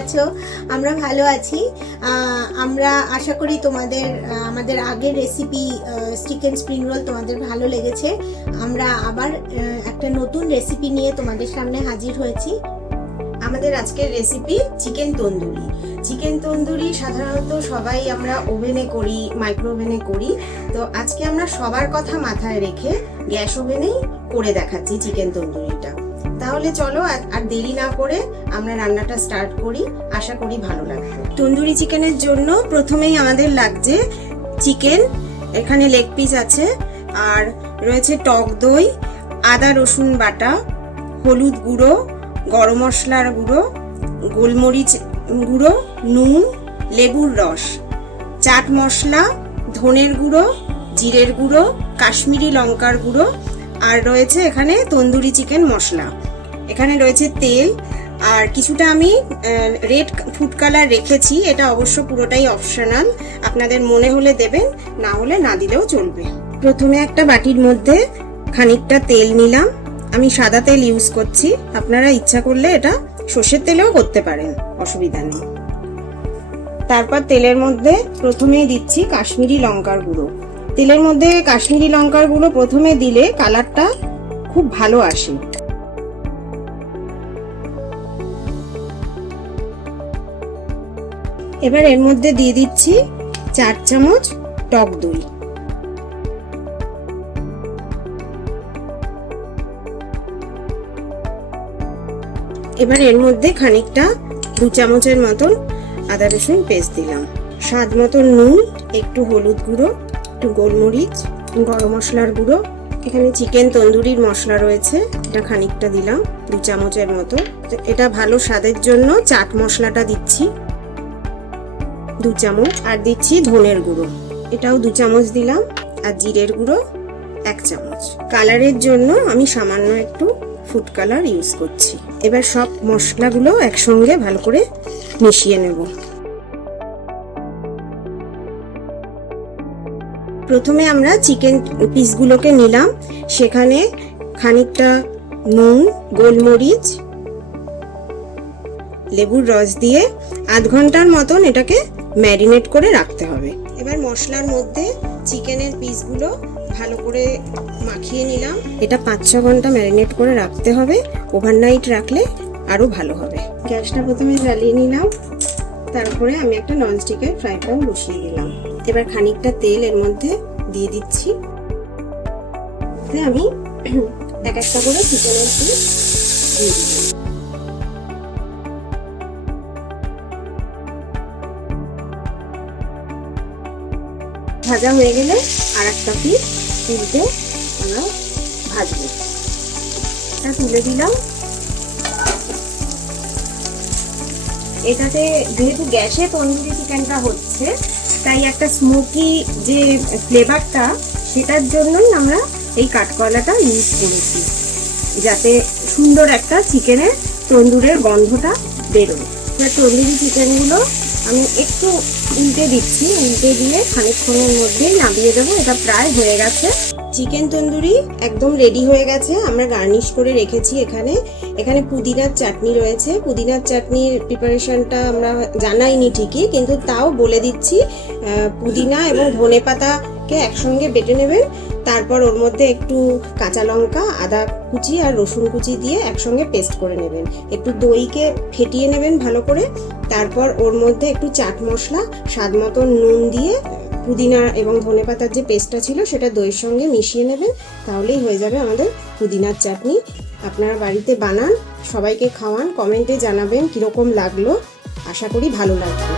আছো? আমরা ভালো আছি। আমরা আশা করি আমাদের আগের রেসিপি চিকেন স্প্রিং রোল তোমাদের ভালো লেগেছে। আমরা আবার একটা নতুন রেসিপি নিয়ে তোমাদের সামনে হাজির হয়েছি। আমাদের আজকের recipe chicken tandoori. Chicken tandoori সাধারণত সবাই আমরা ওভেনে করি, মাইক্রো ওভেনে করি। তো আজকে আমরা সবার কথা মাথায় রেখে গ্যাস ওভেনেই করে দেখাচ্ছি চিকেন তন্দুরিটা। তাহলে চলো আর দেরি না করে আমরা রান্নাটা স্টার্ট করি। আশা করি ভালো লাগবে। তন্দুরি চিকেনের জন্য প্রথমেই আমাদের লাগছে চিকেন, এখানে লেগ পিস আছে, আর রয়েছে টক দই, আদা রসুন বাটা, হলুদ গুঁড়ো, গরম মশলার গুঁড়ো, গোলমরিচ গুঁড়ো, নুন, লেবুর রস, চাট মশলা, ধনের গুঁড়ো, জিরের গুঁড়ো, কাশ্মীরি লঙ্কার গুঁড়ো, আর রয়েছে এখানে তন্দুরি চিকেন মশলা। এখানে রয়েছে তেল, আর কিছুটা আমি রেড ফুড কালার রেখেছি। এটা অবশ্য পুরোটাই অপশনাল, আপনাদের মনে হলে দেবেন, না হলে না দিলেও চলবে। প্রথমে একটা বাটির মধ্যে খানিকটা তেল নিলাম। আমি সাদা তেল ইউজ করছি, আপনারা ইচ্ছা করলে এটা সর্ষের তেলেও করতে পারেন, অসুবিধা নেই। তারপর তেলের মধ্যে প্রথমেই দিচ্ছি কাশ্মীরি লঙ্কার গুঁড়ো। তেলের মধ্যে কাশ্মীরি লঙ্কার গুঁড়ো প্রথমে দিলে কালারটা খুব ভালো আসে। এবার এর মধ্যে দিয়ে দিচ্ছি 4 চামচ টক দই। এবার এর মধ্যে খানিকটা 2 চামচের মতন আদা রসুন পেস্ট দিলাম, স্বাদ মতন নুন, একটু হলুদ গুঁড়ো, একটু গোলমরিচ, গরম মশলার গুঁড়ো। এখানে চিকেন তন্দুরির মশলা রয়েছে, এটা খানিকটা দিলাম 2 চামচের মতো। এটা ভালো স্বাদের জন্য চাট মশলাটা দিচ্ছি 2 চামচ, আর দিচ্ছি ধনের গুঁড়ো, এটাও 2 চামচ দিলাম, আর জিরের গুঁড়ো 1 চামচ। কালারের জন্য আমি সামান্য একটু ফুড কালার ইউজ করছি। এবার সব মশলাগুলো একসঙ্গে ভালো করে মিশিয়ে নেব। প্রথমে আমরা চিকেন পিসগুলোকে নিলাম, সেখানে খানিকটা নুন, গোলমরিচ, লেবুর রস দিয়ে আধ ঘন্টার মতন এটাকে ম্যারিনেট করে রাখতে হবে। এবার মশলার মধ্যে চিকেনের পিসগুলো ভালো করে মাখিয়ে নিলাম। এটা 5-6 ঘন্টা ম্যারিনেট করে রাখতে হবে, ওভারনাইট রাখলে আরো ভালো হবে। গ্যাসটা প্রথমে জ্বালিয়ে নিলাম, তারপরে আমি একটা ননস্টিকের ফ্রাই প্যান বসিয়ে দিলাম। এবার খানিকটা তেল এর মধ্যে দিয়ে দিচ্ছি। আমি এক একটা করে চিকেনের পিস দিয়ে দিলাম। ভাজা হয়ে গেলে আর একটা পিস তুলতে আমরা ভাজবো। এটা তুলে দিলাম। এটাতে যেহেতু গ্যাসে তন্দুরি চিকেনটা হচ্ছে, তাই একটা স্মোকি যে ফ্লেভারটা, সেটার জন্যই আমরা এই কাঠকয়লাটা ইউজ করেছি, যাতে সুন্দর একটা চিকেনের তন্দুরের গন্ধটা বেরোয়। এবার তন্দুরি চিকেনগুলো আমি একটু উল্টে দিচ্ছি, উল্টে দিয়ে খানিকক্ষণের মধ্যেই নামিয়ে দেবো। এটা প্রায় হয়ে গেছে। চিকেন তন্দুরি একদম রেডি হয়ে গেছে। আমরা গার্নিশ করে রেখেছি এখানে পুদিনার চাটনি রয়েছে। পুদিনার চাটনির প্রিপারেশনটা আমরা জানাইনি ঠিকই, কিন্তু তাও বলে দিচ্ছি। পুদিনা এবং ধনে পাতাকে একসঙ্গে বেটে নেবেন, তারপর ওর মধ্যে একটু কাঁচা লঙ্কা, আদা কুচি আর রসুন কুচি দিয়ে একসঙ্গে পেস্ট করে নেবেন। একটু দইকে ফেটিয়ে নেবেন ভালো করে, তারপর ওর মধ্যে একটু চাট মশলা, স্বাদ মতো নুন দিয়ে পুদিনা এবং ধনেপাতার যে পেস্টটা ছিল সেটা দইয়ের সঙ্গে মিশিয়ে নেবেন। তাহলেই হয়ে যাবে আমাদের পুদিনার চাটনি। আপনারা বাড়িতে বানান, সবাইকে খাওয়ান, কমেন্টে জানাবেন কীরকম লাগলো। আশা করি ভালো লাগবে।